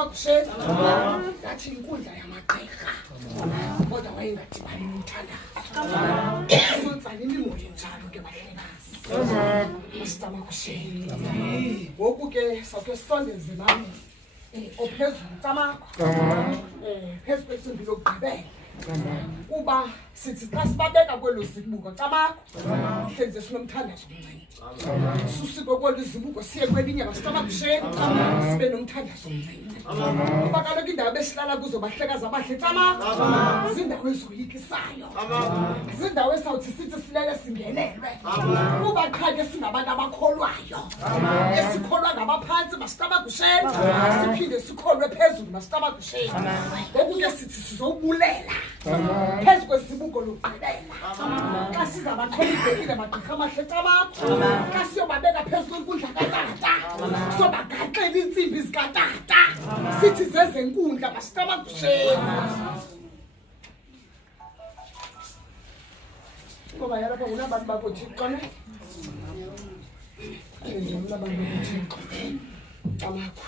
Yathi inkundla yamagqirha kodwa wayengadibani nomthandazo sonzalini imoto njalo ke bahlekazi masitama kusheni ngoku ke sawuke sondeze mami ophezulu tamakho phezu kwentsimbi lokugqibela kuba sithi xa sibabeka kwelo zibuko tamakho hlenze sinomthandazo omncinci susiko kwelo zibuko siye kwelinye masitama kusheni sibe nomthandazo omncinci kuba kaloku indawo besilala kuzo bahlekazi abahle tamakho zindawo ezoyikisayo zindawo esawuthi sithi silele singenelwe kuba qha ke singabantu abakholwayo esikholwa ngabaphantsi masitama kusheni siphinde sikholwe phezulu masitama kusheni ngoku ke sithi sizobulela phezu kwesibuko lokugqibela xa sizabaqholibekile magqirha amahle tamakho xa siyobabeka phezu kwenkundla katata sobagaxela iintsimbi zikatata sithi zezenkundla masitama kusheni ngoba yalapha kunabantu bakothixo ne unabantu bakothixo tamakho